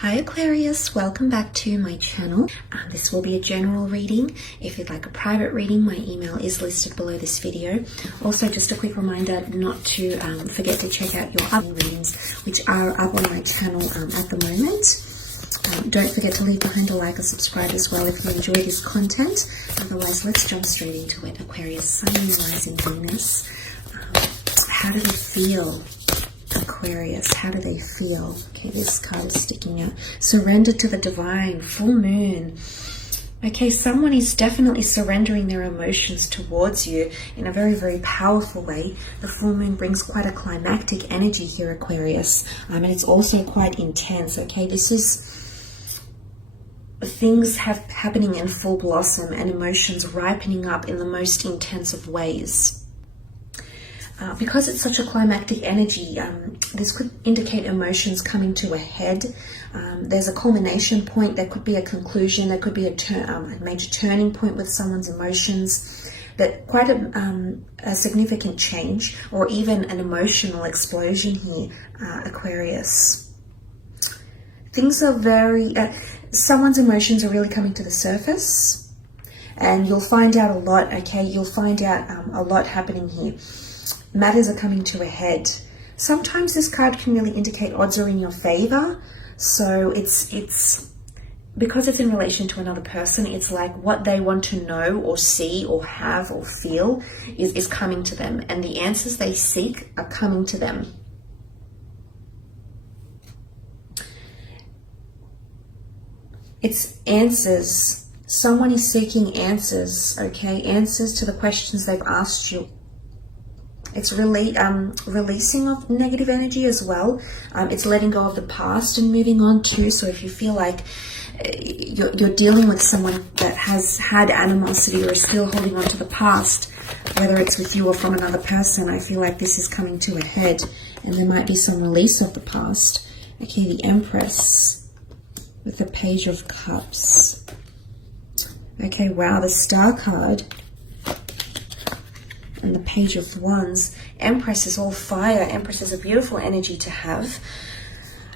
Hi Aquarius, welcome back to my channel. This will be a general reading. If you'd like a private reading, my email is listed below this video. Also, just a quick reminder not to forget to check out your other readings, which are up on my channel at the moment. Don't forget to leave behind a like or subscribe as well if you enjoy this content. Otherwise, let's jump straight into it. Aquarius, Sun, Moon, Rising, Venus. How do they feel? Aquarius, how do they feel? Okay, this card is sticking out. Surrender to the divine, full moon. Okay, someone is definitely surrendering their emotions towards you in a very, very powerful way. The full moon brings quite a climactic energy here, Aquarius. And it's also quite intense, okay? This is things happening in full blossom and emotions ripening up in the most intense of ways. Because it's such a climactic energy, this could indicate emotions coming to a head. There's a culmination point. There could be a conclusion. There could be a major turning point with someone's emotions. That quite a significant change, or even an emotional explosion here, Aquarius. Things are very... someone's emotions are really coming to the surface. And you'll find out a lot, okay? You'll find out a lot happening here. Matters are coming to a head. Sometimes this card can really indicate odds are in your favor. So it's because it's in relation to another person, it's like what they want to know or see or have or feel is coming to them. And the answers they seek are coming to them. It's answers. Someone is seeking answers, okay? Answers to the questions they've asked you. It's really releasing of negative energy as well. It's letting go of the past and moving on too. So if you feel like you're dealing with someone that has had animosity or is still holding on to the past, whether it's with you or from another person, I feel like this is coming to a head and there might be some release of the past. Okay, the Empress with the Page of Cups. Okay, wow, the Star card. And the Page of Wands. Empress is all fire. Empress is a beautiful energy to have.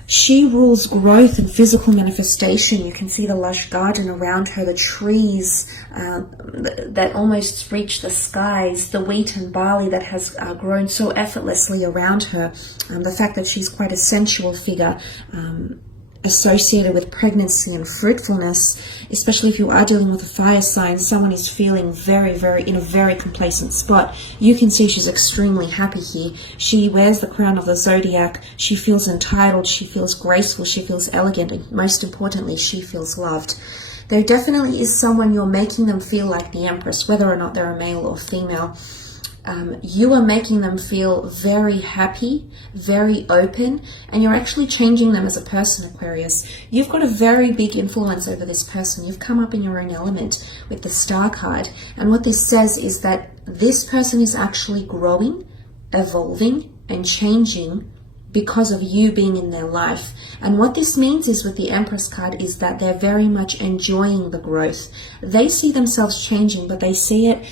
She rules growth and physical manifestation. You can see the lush garden around her, the trees that almost reach the skies, the wheat and barley that has grown so effortlessly around her. The fact that she's quite a sensual figure, associated with pregnancy and fruitfulness, especially if you are dealing with a fire sign. Someone is feeling in a very complacent spot. You can see she's extremely happy here. She wears the crown of the zodiac. She feels entitled. She feels graceful. She feels elegant. And most importantly, she feels loved. There definitely is someone you're making them feel like the Empress, whether or not they're a male or female. You are making them feel very happy, very open, and you're actually changing them as a person, Aquarius. You've got a very big influence over this person. You've come up in your own element with the Star card. And what this says is that this person is actually growing, evolving, and changing because of you being in their life. And what this means is with the Empress card is that they're very much enjoying the growth. They see themselves changing, but they see it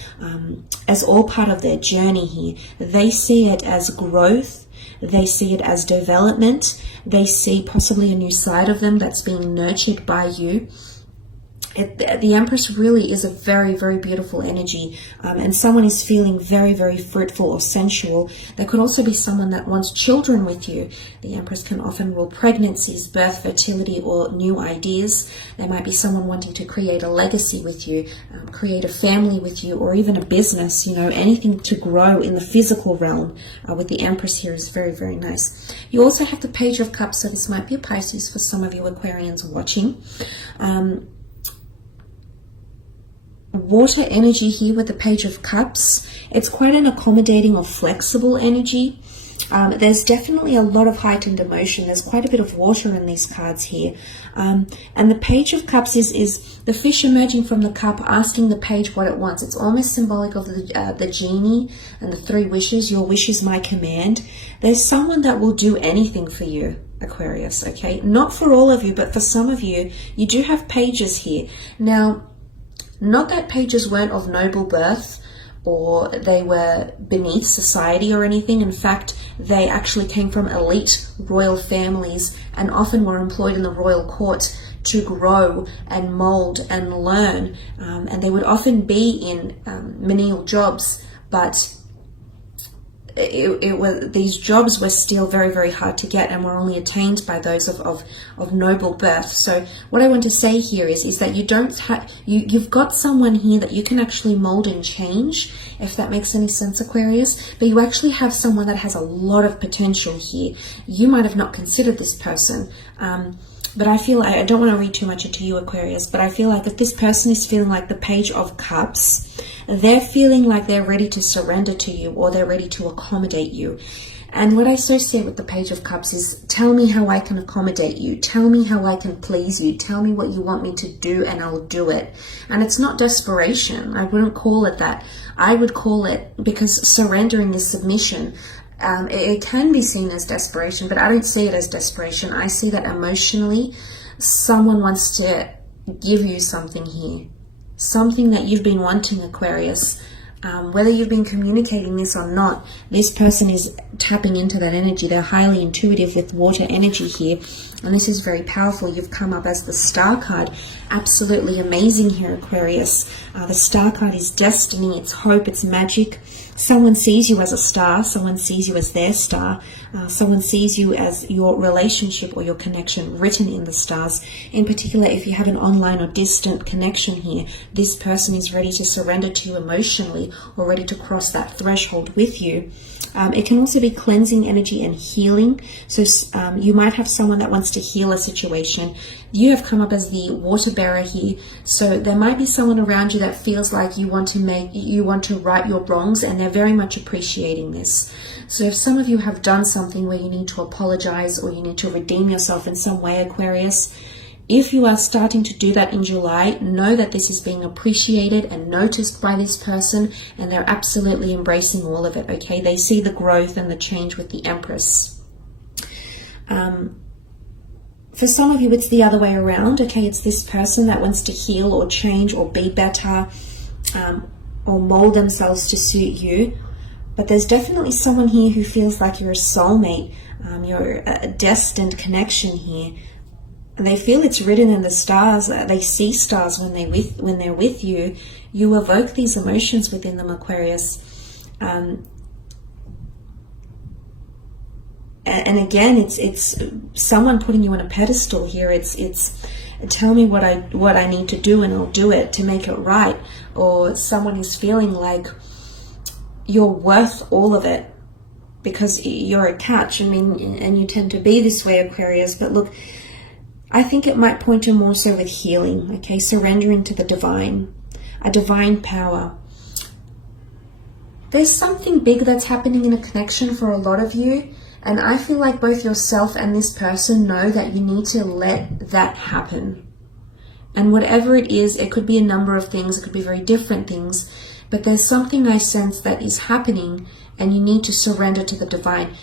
as all part of their journey here. They see it as growth. They see it as development. They see possibly a new side of them that's being nurtured by you. The Empress really is a very, very beautiful energy, and someone is feeling very, very fruitful or sensual. There could also be someone that wants children with you. The Empress can often rule pregnancies, birth, fertility, or new ideas. There might be someone wanting to create a legacy with you, create a family with you, or even a business, anything to grow in the physical realm. With the Empress here is very, very nice. You also have the Page of Cups, so this might be a Pisces for some of you Aquarians watching. Water energy here with the Page of Cups. It's quite an accommodating or flexible energy. There's definitely a lot of heightened emotion. There's quite a bit of water in these cards here. And the Page of Cups is the fish emerging from the cup, asking the page what it wants. It's almost symbolic of the genie and the 3 wishes. Your wish is my command. There's someone that will do anything for you, Aquarius, okay? Not for all of you, but for some of you, you do have pages here. Now, not that pages weren't of noble birth or they were beneath society or anything. In fact, they actually came from elite royal families and often were employed in the royal court to grow and mold and learn. And they would often be in menial jobs, but these jobs were still very, very hard to get and were only attained by those of noble birth. So what I want to say here is that you've got someone here that you can actually mold and change, if that makes any sense, Aquarius. But you actually have someone that has a lot of potential here. You might have not considered this person, but I feel, I don't want to read too much into you, Aquarius, but I feel like if this person is feeling like the Page of Cups, they're feeling like they're ready to surrender to you, or they're ready to accommodate you. And what I associate with the Page of Cups is, tell me how I can accommodate you. Tell me how I can please you. Tell me what you want me to do and I'll do it. And it's not desperation. I wouldn't call it that. I would call it, because surrendering is submission. It can be seen as desperation, but I don't see it as desperation. I see that emotionally, someone wants to give you something here. Something that you've been wanting, Aquarius. Whether you've been communicating this or not, this person is tapping into that energy. They're highly intuitive with water energy here. And this is very powerful. You've come up as the Star card. Absolutely amazing here, Aquarius. The Star card is destiny, it's hope, it's magic. Someone sees you as a star. Someone sees you as their star. Someone sees you as your relationship or your connection written in the stars. In particular, if you have an online or distant connection here, this person is ready to surrender to you emotionally, or ready to cross that threshold with you. It can also be cleansing energy and healing. So you might have someone that wants to heal a situation. You have come up as the water bearer here. So there might be someone around you that feels like you want to right your wrongs, and they're very much appreciating this. So if some of you have done something where you need to apologize or you need to redeem yourself in some way, Aquarius, if you are starting to do that in July, know that this is being appreciated and noticed by this person, and they're absolutely embracing all of it, okay? They see the growth and the change with the Empress. For some of you, it's the other way around, okay? It's this person that wants to heal or change or be better, or mold themselves to suit you. But there's definitely someone here who feels like you're a soulmate, you're a destined connection here. They feel it's written in the stars. They see stars when they're with you. You evoke these emotions within them, Aquarius. And again, it's someone putting you on a pedestal here. It's tell me what I need to do and I'll do it to make it right. Or someone is feeling like you're worth all of it because you're a catch. I mean, and you tend to be this way, Aquarius. But look, I think it might point to more so with healing, okay? Surrendering to the divine, a divine power. There's something big that's happening in a connection for a lot of you, and I feel like both yourself and this person know that you need to let that happen. And whatever it is, it could be a number of things, it could be very different things, but there's something I sense that is happening, and you need to surrender to the divine.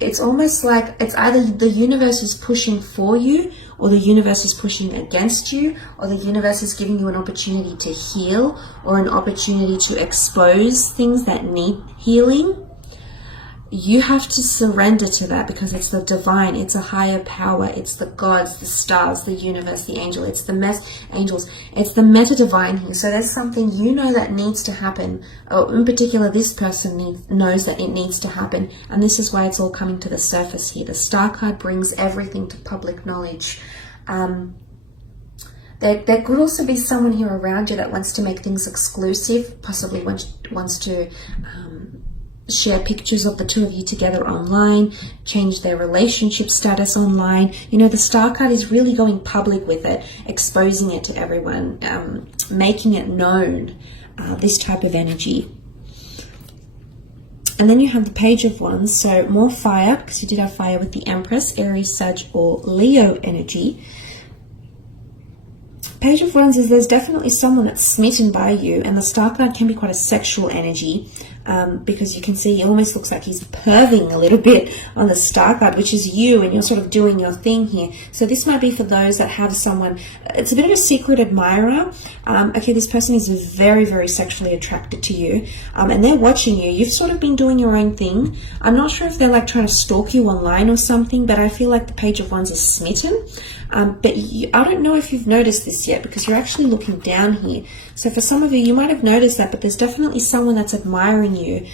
It's almost like it's either the universe is pushing for you, or the universe is pushing against you, or the universe is giving you an opportunity to heal, or an opportunity to expose things that need healing. You have to surrender to that, because it's the divine, it's a higher power, it's the gods, the stars, the universe, the angel, it's the angels, it's the meta divine here. So there's something you know that needs to happen, or in particular this person knows that it needs to happen, and this is why it's all coming to the surface here. The Star card brings everything to public knowledge. There could also be someone here around you that wants to make things exclusive, possibly wants to share pictures of the two of you together online, change their relationship status online. You know, the Star card is really going public with it, exposing it to everyone, making it known, this type of energy. And then you have the Page of Wands, so more fire, because you did have fire with the Empress, Aries, Sag, or Leo energy. Page of Wands is there's definitely someone that's smitten by you, and the Star card can be quite a sexual energy. because you can see it almost looks like he's perving a little bit on the star card, which is you, and you're sort of doing your thing here. So this might be for those that have someone, it's a bit of a secret admirer. Okay, this person is very, very sexually attracted to you, and they're watching you. You've sort of been doing your own thing. I'm not sure if they're like trying to stalk you online or something, but I feel like the Page of Wands is smitten. But I don't know if you've noticed this yet, because you're actually looking down here. So for some of you, you might have noticed that, but there's definitely someone that's admiring you.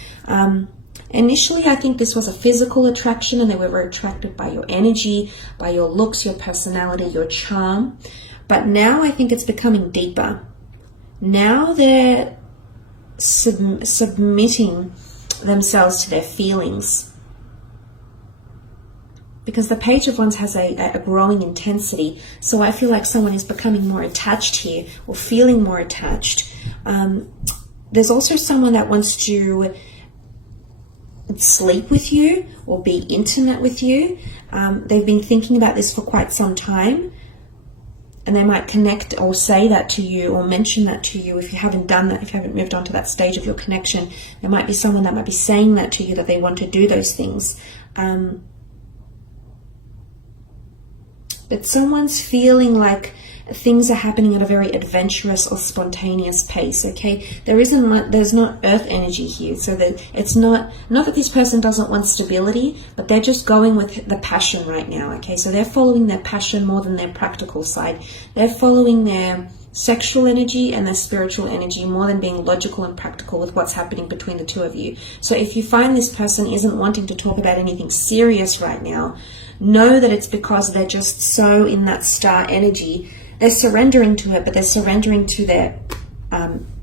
Initially, I think this was a physical attraction, and they were very attracted by your energy, by your looks, your personality, your charm. But now I think it's becoming deeper. Now they're submitting themselves to their feelings. Because the Page of Wands has a growing intensity. So I feel like someone is becoming more attached here, or feeling more attached. There's also someone that wants to sleep with you or be intimate with you. They've been thinking about this for quite some time, and they might connect or say that to you or mention that to you if you haven't done that, if you haven't moved on to that stage of your connection. There might be someone that might be saying that to you, that they want to do those things. But someone's feeling like things are happening at a very adventurous or spontaneous pace, okay? There's not earth energy here, so that it's not that this person doesn't want stability, but they're just going with the passion right now, okay? So they're following their passion more than their practical side. They're following their sexual energy and their spiritual energy more than being logical and practical with what's happening between the two of you. So if you find this person isn't wanting to talk about anything serious right now, know that it's because they're just so in that star energy. They're surrendering to it, but they're surrendering to their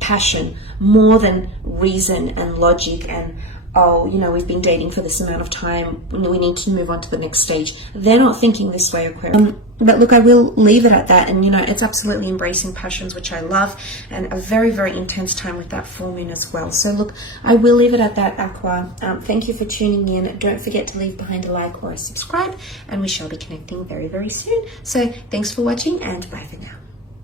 passion more than reason and logic and, oh, you know, we've been dating for this amount of time, we need to move on to the next stage. They're not thinking this way, Aquarius. But look, I will leave it at that. And, you know, it's absolutely embracing passions, which I love, and a very, very intense time with that full moon as well. So look, I will leave it at that, Aqua. Thank you for tuning in. Don't forget to leave behind a like or a subscribe, and we shall be connecting very, very soon. So thanks for watching, and bye for now.